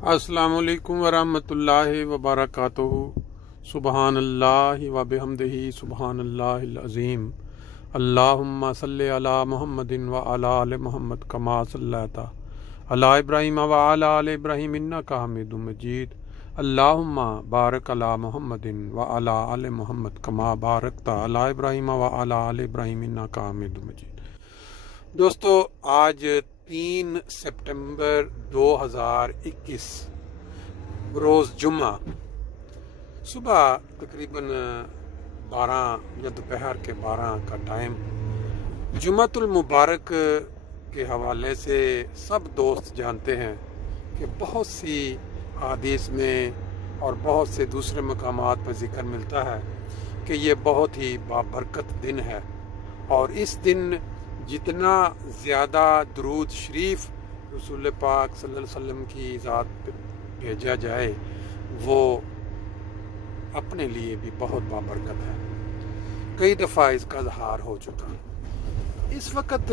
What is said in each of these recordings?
अस्सलामु अलैकुम वरहमतुल्लाहि वबरकातुहू। सुबहान अल्लाह व बिहम्दिही सुबहान अल्लाहिल अज़ीम। अल्लाहुम्मा सल्लि अला मुहम्मदिन व अला आलि मुहम्मद कमा सल्लैता अला इब्राहीम व अला आलि इब्राहीम इन्नका हमीदुम मजीद। अल्लाहुम्मा बारिक अला मुहम्मदिन व अला आलि मुहम्मद कमा बारकता अला इब्राहीम व अला आलि इब्राहीम इन्नका हमीदुम मजीद। दोस्तों, आज 3 सितंबर 2021 रोज़ जुम्मा सुबह तकरीबन 12 या दोपहर के 12 का टाइम जुम्मतुल मुबारक के हवाले से सब दोस्त जानते हैं कि बहुत सी हदीस में और बहुत से दूसरे मकामात पर ज़िक्र मिलता है कि ये बहुत ही बाबरकत दिन है और इस दिन जितना ज़्यादा दुरूद शरीफ रसूल पाक सल्लल्लाहु अलैहि वसल्लम की ज़ात पे भेजा जाए वो अपने लिए भी बहुत बाबरकत है। कई दफ़ा इसका इज़हार हो चुका। इस वक्त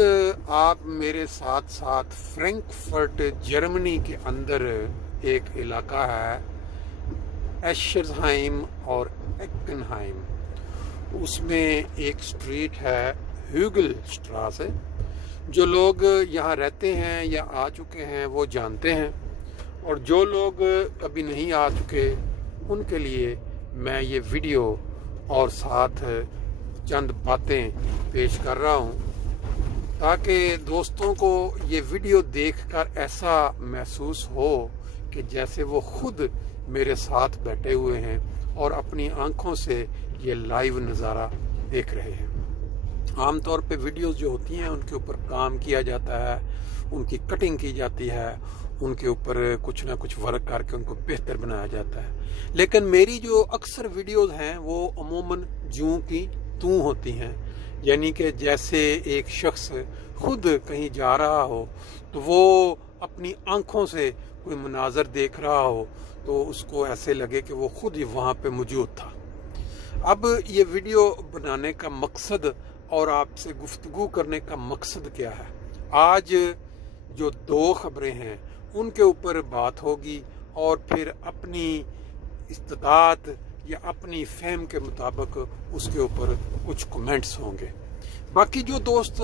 आप मेरे साथ साथ फ्रैंकफर्ट जर्मनी के अंदर एक इलाका है एशर्सहाइम और एक्केनहाइम, उसमें एक स्ट्रीट है ह्यूगल स्ट्रास है। जो लोग यहाँ रहते हैं या आ चुके हैं वो जानते हैं, और जो लोग कभी नहीं आ चुके उनके लिए मैं ये वीडियो और साथ चंद बातें पेश कर रहा हूँ ताकि दोस्तों को ये वीडियो देखकर ऐसा महसूस हो कि जैसे वो खुद मेरे साथ बैठे हुए हैं और अपनी आंखों से ये लाइव नज़ारा देख रहे हैं। आम तौर पे वीडियोस जो होती हैं उनके ऊपर काम किया जाता है, उनकी कटिंग की जाती है, उनके ऊपर कुछ ना कुछ वर्क करके उनको बेहतर बनाया जाता है। लेकिन मेरी जो अक्सर वीडियोस हैं वो अमूमन जूं की तूं होती हैं, यानी कि जैसे एक शख्स खुद कहीं जा रहा हो तो वो अपनी आंखों से कोई मुनाजर देख रहा हो तो उसको ऐसे लगे कि वो खुद ही वहाँ पे मौजूद था। अब ये वीडियो बनाने का मकसद और आपसे गुफ्तगू करने का मकसद क्या है? आज जो 2 खबरें हैं उनके ऊपर बात होगी और फिर अपनी इस्तिताअत या अपनी फहम के मुताबिक उसके ऊपर कुछ कमेंट्स होंगे। बाकी जो दोस्त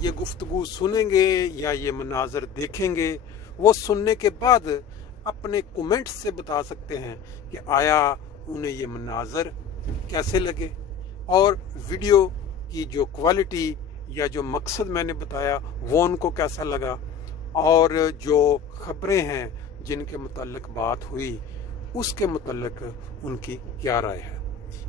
ये गुफ्तगू सुनेंगे या ये मनाजर देखेंगे वो सुनने के बाद अपने कमेंट्स से बता सकते हैं कि आया उन्हें ये मनाजर कैसे लगे और वीडियो की जो क्वालिटी या जो मकसद मैंने बताया वो उनको कैसा लगा, और जो खबरें हैं जिनके मुताल्लिक बात हुई उसके मुताल्लिक उनकी क्या राय है।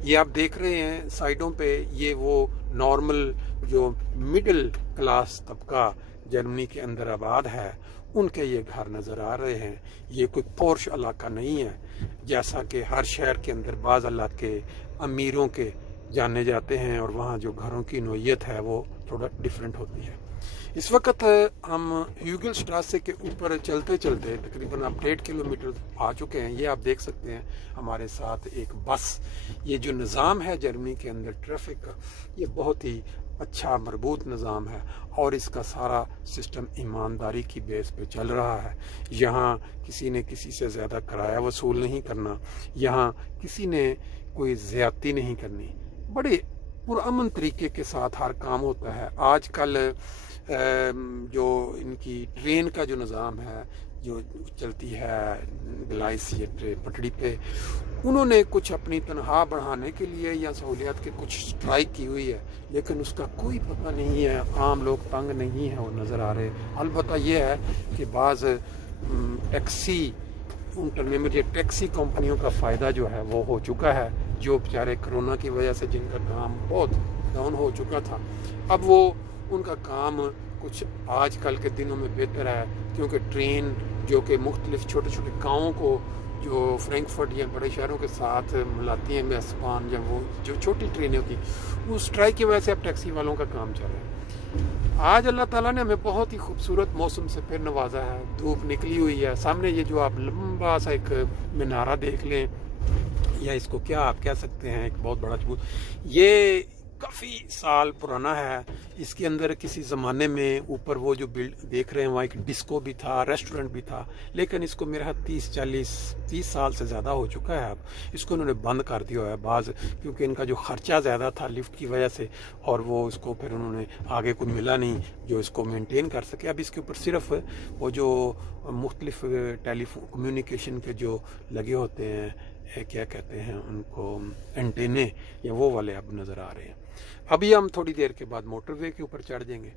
ये आप देख रहे हैं साइडों पे, ये वो नॉर्मल जो मिडिल क्लास तबका जर्मनी के अंदर आबाद है उनके ये घर नज़र आ रहे हैं। ये कोई पोर्श इलाका नहीं है जैसा कि हर शहर के अंदर बाज़ इलाके अमीरों के जाने जाते हैं और वहाँ जो घरों की नोयत है वो थोड़ा डिफरेंट होती है। इस वक्त हम ह्यूगल स्ट्रासे के ऊपर चलते चलते तकरीबन आप 1.5 किलोमीटर आ चुके हैं। ये आप देख सकते हैं हमारे साथ एक बस। ये जो निज़ाम है जर्मनी के अंदर ट्रैफिक का, ये बहुत ही अच्छा मरबूत निज़ाम है और इसका सारा सिस्टम ईमानदारी की बेस पे चल रहा है। यहाँ किसी ने किसी से ज़्यादा किराया वसूल नहीं करना, यहाँ किसी ने कोई ज़्यादती नहीं करनी, बड़े पुरअमन तरीके के साथ हर काम होता है। आजकल जो इनकी ट्रेन का जो निज़ाम है जो चलती है गलाइस ये पटड़ी पे, उन्होंने कुछ अपनी तनख्वाह बढ़ाने के लिए या सहूलियत के कुछ स्ट्राइक की हुई है, लेकिन उसका कोई पता नहीं है। आम लोग तंग नहीं है वो नज़र आ रहे। अलबत्ता ये है कि बाज़ टैक्सी टैक्सी कंपनियों का फ़ायदा जो है वो हो चुका है, जो बेचारे कोरोना की वजह से जिनका काम बहुत डाउन हो चुका था, अब वो उनका काम कुछ आजकल के दिनों में बेहतर है, क्योंकि ट्रेन जो कि मुख्तलिफ छोटे छोटे गाँवों को जो फ्रैंकफर्ट या बड़े शहरों के साथ मिलाती हैं, मेस्पान या वो जो छोटी ट्रेनें होती, उस स्ट्राइक की वजह से अब टैक्सी वालों का काम चल रहा है। आज अल्लाह ताला ने हमें बहुत ही खूबसूरत मौसम से फिर नवाजा है। धूप निकली हुई है। सामने ये जो आप लंबा सा एक मीनारा देख लें, या इसको क्या आप कह सकते हैं, एक बहुत बड़ा चबूत, ये काफ़ी साल पुराना है। इसके अंदर किसी ज़माने में ऊपर वो जो बिल्ड देख रहे हैं वहाँ एक डिस्को भी था, रेस्टोरेंट भी था, लेकिन इसको मेरे हाथ 30 साल से ज़्यादा हो चुका है। अब इसको उन्होंने बंद कर दिया है बाज़, क्योंकि इनका जो ख़र्चा ज़्यादा था लिफ्ट की वजह से, और वो इसको फिर उन्होंने आगे कोई मिला नहीं जो इसको मेंटेन कर सके। अब इसके ऊपर सिर्फ वो जो मुख्तलिफ टेलीफोन कम्युनिकेशन के जो लगे होते हैं, क्या कहते हैं उनको, एंटेने, या वो वाले अब नज़र आ रहे हैं। अभी हम थोड़ी देर के बाद मोटरवे के ऊपर चढ़ जाएंगे।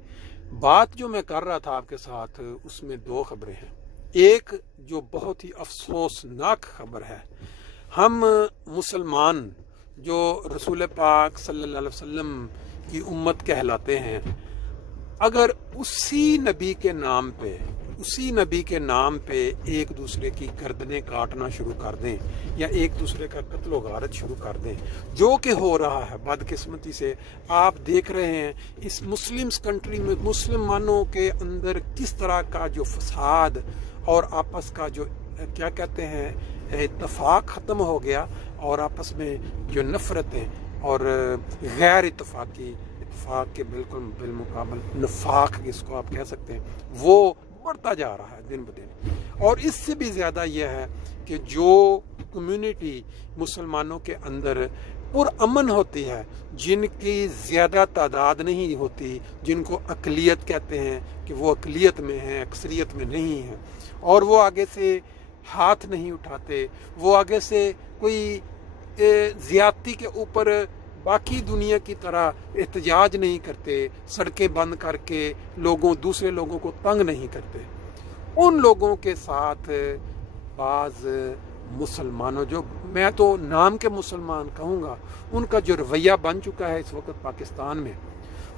बात जो मैं कर रहा था आपके साथ, उसमें दो खबरें हैं। एक जो बहुत ही अफसोसनाक खबर है, हम मुसलमान जो रसूल पाक सल्लल्लाहु अलैहि वसल्लम की उम्मत कहलाते हैं, अगर उसी नबी के नाम पे एक दूसरे की गर्दनें काटना शुरू कर दें या एक दूसरे का कत्ल गारत शुरू कर दें, जो कि हो रहा है बदकिस्मती से। आप देख रहे हैं इस मुस्लिम्स कंट्री में मुसलमानों के अंदर किस तरह का जो फसाद और आपस का जो क्या कहते हैं इत्तफाक ख़त्म हो गया, और आपस में जो नफ़रतें और गैर इत्तफाक के बिल्कुल बिलमुकाबल नफाक जिसको आप कह सकते हैं, वो बढ़ता जा रहा है दिन ब दिन। और इससे भी ज़्यादा यह है कि जो कम्युनिटी मुसलमानों के अंदर पुरअमन होती है, जिनकी ज़्यादा तादाद नहीं होती, जिनको अक़लियत कहते हैं कि वो अक़लियत में हैं, अक्सरियत में नहीं हैं, और वो आगे से हाथ नहीं उठाते, वो आगे से कोई ज़्यादती के ऊपर बाकी दुनिया की तरह एहतजाज नहीं करते, सड़कें बंद करके दूसरे लोगों को तंग नहीं करते। उन लोगों के साथ बाज़ मुसलमानों, जो मैं तो नाम के मुसलमान कहूँगा, उनका जो रवैया बन चुका है इस वक्त पाकिस्तान में,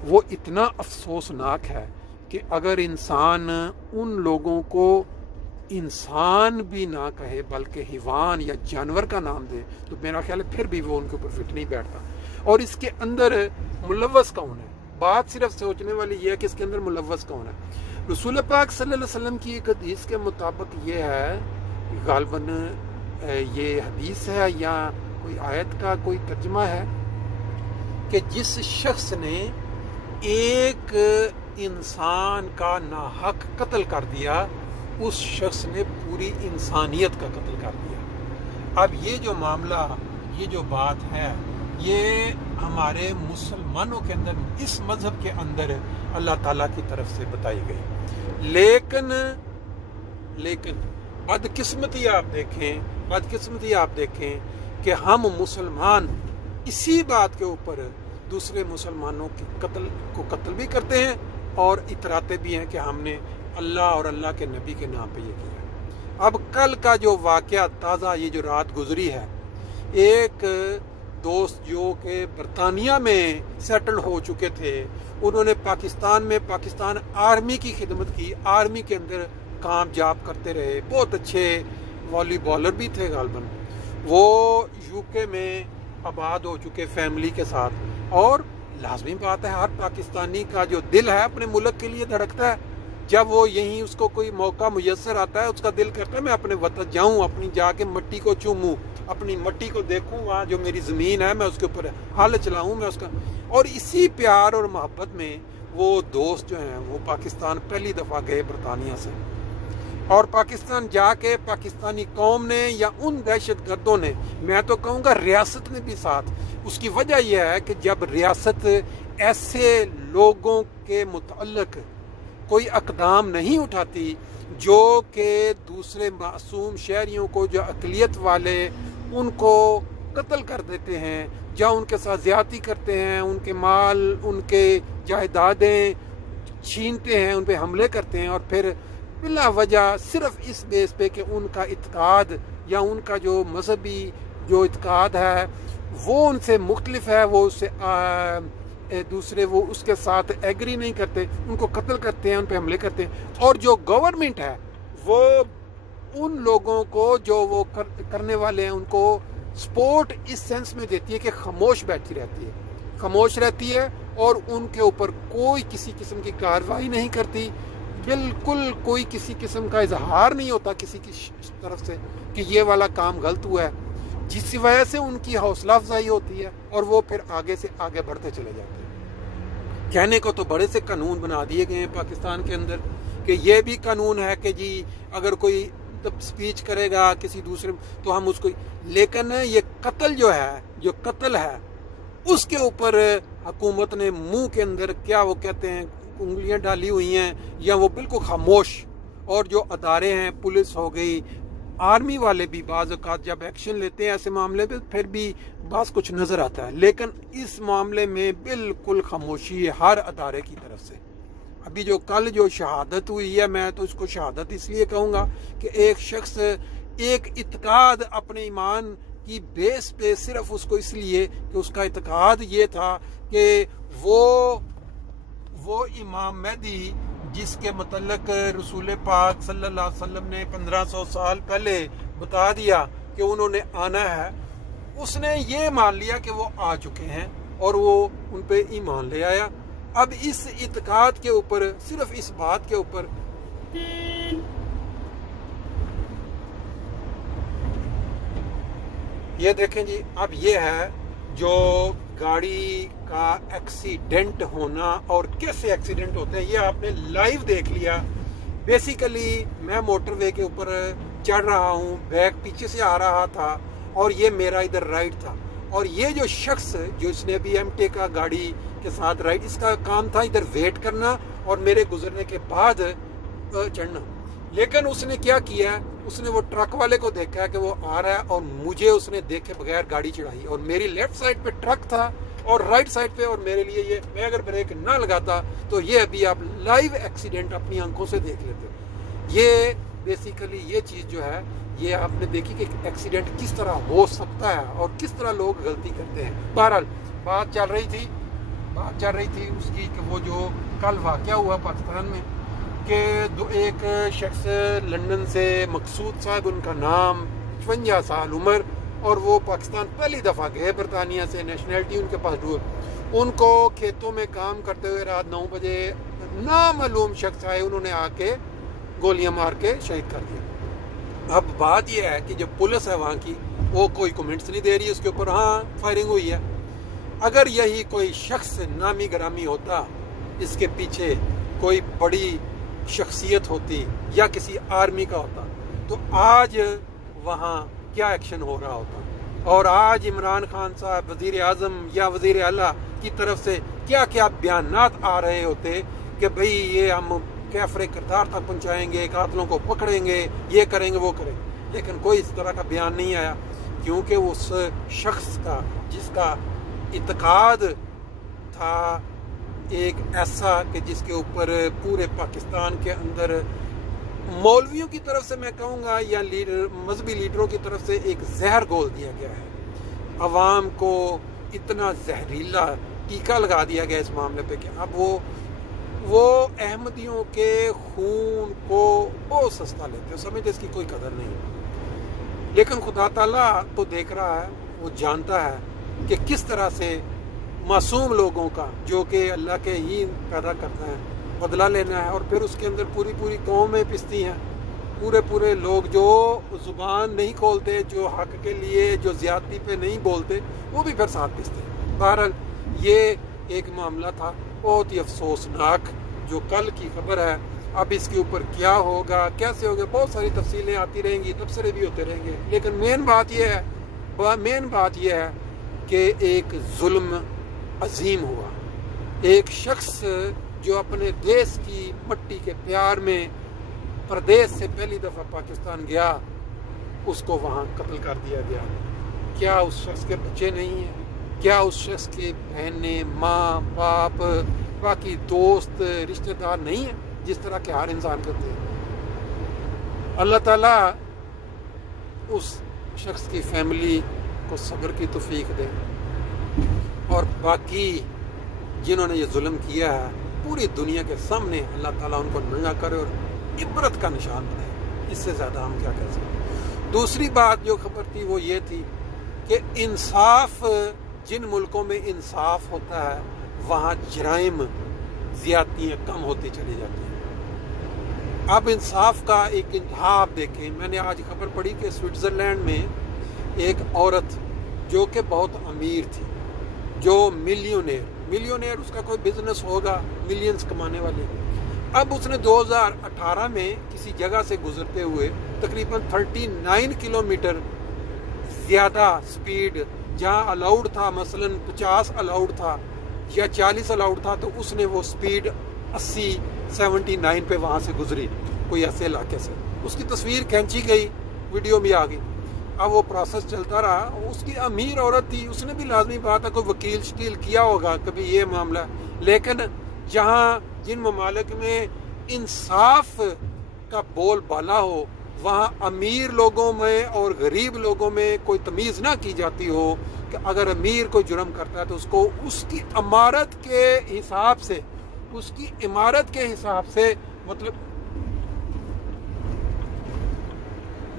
वो इतना अफसोसनाक है कि अगर इंसान उन लोगों को इंसान भी ना कहे बल्कि हिवान या जानवर का नाम दे, तो मेरा ख्याल है फिर भी वो उनके ऊपर फिट नहीं बैठता। और इसके अंदर मुलव्वस कौन है? बात सिर्फ सोचने वाली ये है कि इसके अंदर मुलव्वस कौन है। रसूल पाक सल्लल्लाहु अलैहि वसल्लम की एक हदीस के मुताबिक ये है, गालबन ये हदीस है या कोई आयत का कोई तर्जमा है, कि जिस शख्स ने एक इंसान का नाहक कत्ल कर दिया, उस शख्स ने पूरी इंसानियत का कत्ल कर दिया। अब ये जो मामला, ये जो बात है, ये हमारे मुसलमानों के अंदर, इस मज़हब के अंदर अल्लाह ताला की तरफ से बताई गई। लेकिन बदकिस्मती आप देखें कि हम मुसलमान इसी बात के ऊपर दूसरे मुसलमानों की कत्ल भी करते हैं और इतराते भी हैं कि हमने अल्लाह और अल्लाह के नबी के नाम पे ये किया। अब कल का जो वाक़या ताज़ा, ये जो रात गुजरी है, एक दोस्त जो कि बरतानिया में सेटल हो चुके थे, उन्होंने पाकिस्तान आर्मी की खिदमत की, आर्मी के अंदर काम जाप करते रहे, बहुत अच्छे वॉलीबॉलर भी थे गालबन। वो यूके में आबाद हो चुके फैमिली के साथ, और लाजमी बात है हर पाकिस्तानी का जो दिल है अपने मुल्क के लिए धड़कता है। जब वो यहीं उसको कोई मौका मुयस्सर आता है, उसका दिल करता है मैं अपने वतन जाऊं, अपनी जाके मट्टी को चूमूं, अपनी मट्टी को देखूं, वहाँ जो मेरी ज़मीन है मैं उसके ऊपर हल चलाऊं, मैं उसका। और इसी प्यार और मोहब्बत में वो दोस्त जो हैं वो पाकिस्तान पहली दफ़ा गए बरतानिया से, और पाकिस्तान जाके पाकिस्तानी कौम ने या उन दहशत गर्दों ने, मैं तो कहूँगा रियासत ने भी साथ। उसकी वजह यह है कि जब रियासत ऐसे लोगों के मुतअल्लिक़ कोई अक़दाम नहीं उठाती जो कि दूसरे मासूम शहरियों को, जो अक़लियत वाले, उनको कत्ल कर देते हैं, या उनके साथ ज़्यादती करते हैं, उनके माल, उनके जायदादें छीनते हैं, उन पे हमले करते हैं, और फिर बिला वजह सिर्फ इस बेस पे कि उनका इत्काद या उनका जो मजहबी जो इत्काद है वो उनसे मुख्तलिफ है, वो उससे दूसरे वो उसके साथ एग्री नहीं करते, उनको कत्ल करते हैं, उन पे हमले करते हैं। और जो गवर्नमेंट है वो उन लोगों को जो वो करने वाले हैं उनको सपोर्ट इस सेंस में देती है कि खामोश रहती है और उनके ऊपर कोई किसी किस्म की कार्रवाई नहीं करती, बिल्कुल कोई किसी किस्म का इजहार नहीं होता किसी की तरफ से कि ये वाला काम गलत हुआ है। جس وجہ سے ان کی حوصلہ افزائی ہوتی ہے اور وہ پھر آگے سے آگے بڑھتے چلے جاتے ہیں۔ کہنے کو تو بڑے سے قانون بنا دیے گئے ہیں پاکستان کے اندر کہ یہ بھی قانون ہے کہ جی اگر کوئی سپیچ کرے گا کسی دوسرے تو ہم اس کو، لیکن یہ قتل جو قتل ہے اس کے اوپر حکومت نے منہ کے اندر کیا وہ کہتے ہیں انگلیاں ڈالی ہوئی ہیں، یا وہ بالکل خاموش۔ اور جو ادارے ہیں، پولیس ہو گئی، آرمی والے بھی بعض اوقات جب ایکشن لیتے ہیں ایسے معاملے پہ پھر بھی بعض کچھ نظر آتا ہے، لیکن اس معاملے میں بالکل خاموشی ہے ہر ادارے کی طرف سے۔ ابھی جو کل جو شہادت ہوئی ہے، میں تو اس کو شہادت اس لیے کہوں گا کہ ایک شخص ایک اعتقاد اپنے ایمان کی بیس پہ صرف اس کو اس لیے کہ اس کا اعتقاد یہ تھا کہ وہ امام مہدی جس کے متعلق رسول پاک صلی اللہ علیہ وسلم نے 1500 سال پہلے بتا دیا کہ انہوں نے آنا ہے، اس نے یہ مان لیا کہ وہ آ چکے ہیں اور وہ ان پہ ایمان لے آیا۔ اب اس اعتقاد کے اوپر، صرف اس بات کے اوپر یہ دیکھیں جی، اب یہ ہے جو گاڑی کا ایکسیڈنٹ ہونا اور کیسے ایکسیڈنٹ ہوتے ہیں، یہ آپ نے لائیو دیکھ لیا۔ بیسیکلی میں موٹر وے کے اوپر چڑھ رہا ہوں، بیک پیچھے سے آ رہا تھا اور یہ میرا ادھر رائٹ تھا، اور یہ جو شخص جو اس نے ابھی ایم ٹی کا گاڑی کے ساتھ رائٹ، اس کا کام تھا ادھر ویٹ کرنا اور میرے گزرنے کے بعد چڑھنا، لیکن اس نے کیا کیا، اس نے وہ ٹرک والے کو دیکھا کہ وہ آ رہا ہے اور مجھے اس نے دیکھے بغیر گاڑی چڑھائی، اور میری لیفٹ سائڈ پہ ٹرک تھا اور رائٹ سائڈ پہ، اور میرے لیے یہ، میں اگر بریک نہ لگاتا تو یہ ابھی آپ لائیو ایکسیڈنٹ اپنی آنکھوں سے دیکھ لیتے۔ یہ بیسیکلی یہ چیز جو ہے یہ آپ نے دیکھی کہ ایکسیڈنٹ کس طرح ہو سکتا ہے اور کس طرح لوگ غلطی کرتے ہیں۔ بہرحال بات چل رہی تھی اس کی کہ وہ جو کل واقعہ ہوا پاکستان میں کہ ایک شخص لندن سے، مقصود صاحب ان کا نام، 55 سال عمر، اور وہ پاکستان پہلی دفعہ گئے برطانیہ سے، نیشنلٹی ان کے پاس ڈھور، ان کو کھیتوں میں کام کرتے ہوئے رات 9 بجے نامعلوم شخص آئے، انہوں نے آ کے گولیاں مار کے شہید کر دیا۔ اب بات یہ ہے کہ جو پولیس ہے وہاں کی وہ کوئی کومنٹس نہیں دے رہی اس کے اوپر، ہاں فائرنگ ہوئی ہے۔ اگر یہی کوئی شخص نامی گرامی ہوتا، اس کے پیچھے کوئی بڑی شخصیت ہوتی یا کسی آرمی کا ہوتا تو آج وہاں کیا ایکشن ہو رہا ہوتا، اور آج عمران خان صاحب وزیر اعظم یا وزیر اعلیٰ کی طرف سے کیا کیا بیانات آ رہے ہوتے کہ بھئی یہ ہم کیفر کردار تک پہنچائیں گے، قاتلوں کو پکڑیں گے، یہ کریں گے وہ کریں گے، لیکن کوئی اس طرح کا بیان نہیں آیا، کیونکہ اس شخص کا جس کا اعتقاد تھا ایک ایسا کہ جس کے اوپر پورے پاکستان کے اندر مولویوں کی طرف سے میں کہوں گا یا مذہبی لیڈروں کی طرف سے ایک زہر گھول دیا گیا ہے، عوام کو اتنا زہریلا ٹیکہ لگا دیا گیا اس معاملے پہ کہ اب وہ احمدیوں کے خون کو بہت سستا لیتے ہیں، سمجھتے اس کی کوئی قدر نہیں، لیکن خدا تعالیٰ تو دیکھ رہا ہے، وہ جانتا ہے کہ کس طرح سے معصوم لوگوں کا جو کہ اللہ کے ہی پیدا کرتا ہے بدلہ لینا ہے، اور پھر اس کے اندر پوری قومیں پستی ہیں، پورے لوگ جو زبان نہیں کھولتے، جو حق کے لیے، جو زیادتی پہ نہیں بولتے، وہ بھی پھر ساتھ پستے ہیں۔ بہرحال یہ ایک معاملہ تھا بہت ہی افسوسناک جو کل کی خبر ہے۔ اب اس کے اوپر کیا ہوگا، کیسے ہوگا، بہت ساری تفصیلیں آتی رہیں گی، تبصرے بھی ہوتے رہیں گے، لیکن مین بات یہ ہے کہ ایک ظلم عظیم ہوا، ایک شخص جو اپنے دیش کی مٹی کے پیار میں پردیس سے پہلی دفعہ پاکستان گیا، اس کو وہاں قتل کر دیا گیا۔ کیا اس شخص کے بچے نہیں ہیں؟ کیا اس شخص کے بہنیں، ماں باپ، باقی دوست، رشتہ دار نہیں ہیں جس طرح کے ہر انسان کرتے ہیں؟ اللہ تعالیٰ اس شخص کی فیملی کو صبر کی توفیق دے، اور باقی جنہوں نے یہ ظلم کیا ہے پوری دنیا کے سامنے اللہ تعالیٰ ان کو ننگا کرے اور عبرت کا نشان بنائے، اس سے زیادہ ہم کیا کہہ سکتے ہیں۔ دوسری بات جو خبر تھی وہ یہ تھی کہ انصاف، جن ملکوں میں انصاف ہوتا ہے وہاں جرائم، زیادتیاں کم ہوتی چلی جاتی ہیں۔ اب انصاف کا ایک انتہا آپ دیکھیں، میں نے آج خبر پڑھی کہ سوئٹزرلینڈ میں ایک عورت جو کہ بہت امیر تھی، جو ملینئر اس کا کوئی بزنس ہوگا ملینز کمانے والی. اب اس نے 2018 میں کسی جگہ سے گزرتے ہوئے تقریباً 39 کلومیٹر زیادہ سپیڈ، جہاں الاؤڈ تھا مثلاً 50 الاؤڈ تھا یا 40 الاؤڈ تھا، تو اس نے وہ سپیڈ 79 پہ وہاں سے گزری کوئی ایسے علاقے سے. اس کی تصویر کھینچی گئی، ویڈیو بھی آ گئی. اب وہ پروسیس چلتا رہا. اس کی امیر عورت تھی، اس نے بھی لازمی بات ہے کوئی وکیل شکیل کیا ہوگا کبھی یہ معاملہ. لیکن جہاں جن ممالک میں انصاف کا بول بالا ہو، وہاں امیر لوگوں میں اور غریب لوگوں میں کوئی تمیز نہ کی جاتی ہو کہ اگر امیر کوئی جرم کرتا ہے تو اس کو اس کی عمارت کے حساب سے مطلب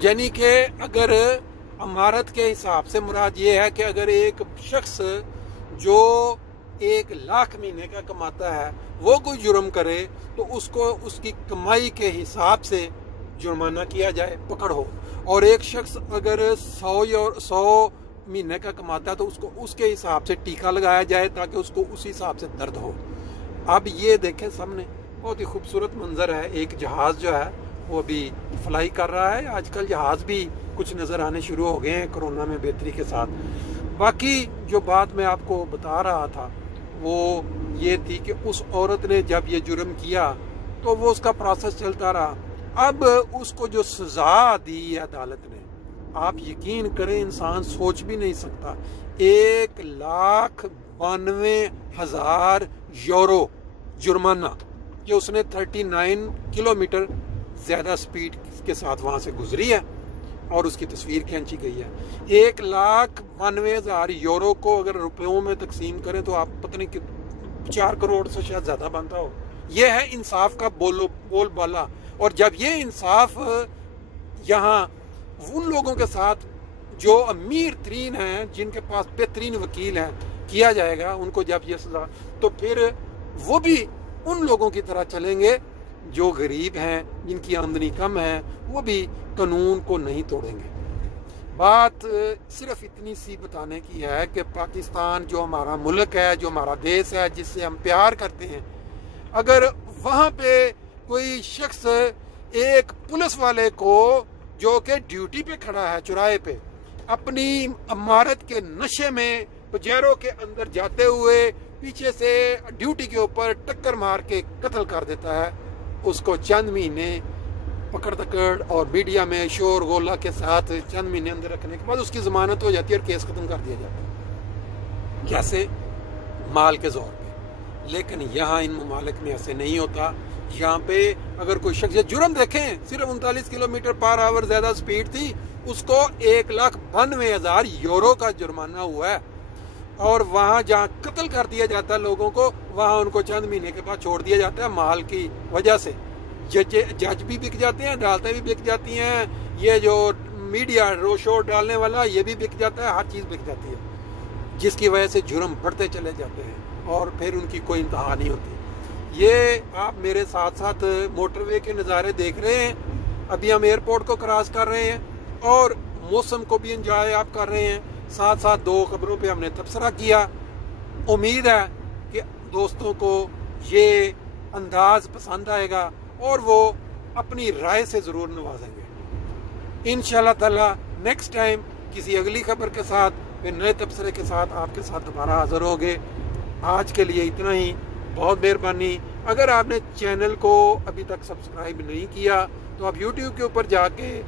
یعنی کہ اگر عمارت کے حساب سے مراد یہ ہے کہ اگر ایک شخص جو 1 لاکھ مہینے کا کماتا ہے وہ کوئی جرم کرے تو اس کو اس کی کمائی کے حساب سے جرمانہ کیا جائے، پکڑ ہو. اور ایک شخص اگر 100 مہینے کا کماتا ہے تو اس کو اس کے حساب سے ٹیکہ لگایا جائے تاکہ اس کو اسی حساب سے درد ہو. اب یہ دیکھیں سامنے بہت ہی خوبصورت منظر ہے. ایک جہاز جو ہے وہ بھی فلائی کر رہا ہے. آج کل جہاز بھی کچھ نظر آنے شروع ہو گئے ہیں کرونا میں بہتری کے ساتھ. باقی جو بات میں آپ کو بتا رہا تھا وہ یہ تھی کہ اس عورت نے جب یہ جرم کیا تو وہ اس کا پروسیس چلتا رہا. اب اس کو جو سزا دی عدالت نے، آپ یقین کریں انسان سوچ بھی نہیں سکتا. 1,92,000 یورو جرمانہ کہ اس نے 39 کلومیٹر زیادہ سپیڈ کے ساتھ وہاں سے گزری ہے اور اس کی تصویر کھینچی گئی ہے. 1,92,000 یورو کو اگر روپیوں میں تقسیم کریں تو آپ پتہ نہیں کہ 4 کروڑ سے شاید زیادہ بنتا ہو. یہ ہے انصاف کا بول بالا. اور جب یہ انصاف یہاں ان لوگوں کے ساتھ جو امیر ترین ہیں، جن کے پاس بہترین وکیل ہیں، کیا جائے گا ان کو جب یہ سزا، تو پھر وہ بھی ان لوگوں کی طرح چلیں گے جو غریب ہیں، جن کی آمدنی کم ہے، وہ بھی قانون کو نہیں توڑیں گے. بات صرف اتنی سی بتانے کی ہے کہ پاکستان جو ہمارا ملک ہے، جو ہمارا دیش ہے، جس سے ہم پیار کرتے ہیں، اگر وہاں پہ کوئی شخص ایک پولیس والے کو جو کہ ڈیوٹی پہ کھڑا ہے چوراہے پہ، اپنی عمارت کے نشے میں پجیروں کے اندر جاتے ہوئے پیچھے سے ڈیوٹی کے اوپر ٹکر مار کے قتل کر دیتا ہے، اس کو چند مہینے پکڑ اور میڈیا میں شور غولہ کے ساتھ چند مہینے اندر رکھنے کے بعد اس کی ضمانت ہو جاتی ہے اور کیس ختم کر دیا جاتا ہے. کیسے؟ مال کے زور پہ. لیکن یہاں ان ممالک میں ایسے نہیں ہوتا. یہاں پہ اگر کوئی شخص جرم دیکھیں، صرف 39 کلومیٹر پر آور زیادہ سپیڈ تھی، اس کو 1,92,000 یورو کا جرمانہ ہوا ہے. اور وہاں جہاں قتل کر دیا جاتا ہے لوگوں کو، وہاں ان کو چند مہینے کے بعد چھوڑ دیا جاتا ہے مال کی وجہ سے. جج بھی بک جاتے ہیں، عدالتیں بھی بک جاتی ہیں، یہ جو میڈیا شور ڈالنے والا یہ بھی بک جاتا ہے، ہر چیز بک جاتی ہے، جس کی وجہ سے جرم بڑھتے چلے جاتے ہیں اور پھر ان کی کوئی انتہا نہیں ہوتی. یہ آپ میرے ساتھ ساتھ موٹر وے کے نظارے دیکھ رہے ہیں. ابھی ہم ایئرپورٹ کو کراس کر رہے ہیں اور موسم کو بھی انجوائے آپ کر رہے ہیں. ساتھ ساتھ 2 خبروں پہ ہم نے تبصرہ کیا. امید ہے کہ دوستوں کو یہ انداز پسند آئے گا اور وہ اپنی رائے سے ضرور نوازیں گے. انشاءاللہ تعالی نیکسٹ ٹائم کسی اگلی خبر کے ساتھ پھر نئے تبصرے کے ساتھ آپ کے ساتھ دوبارہ حاضر ہوں گے. آج کے لیے اتنا ہی. بہت مہربانی. اگر آپ نے چینل کو ابھی تک سبسکرائب نہیں کیا تو آپ یوٹیوب کے اوپر جا کے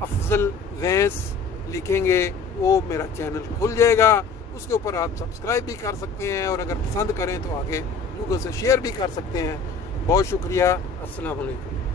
افضل ویس لکھیں گے، وہ میرا چینل کھل جائے گا. اس کے اوپر آپ سبسکرائب بھی کر سکتے ہیں اور اگر پسند کریں تو آگے لوگوں سے شیئر بھی کر سکتے ہیں. بہت شکریہ. السلام علیکم.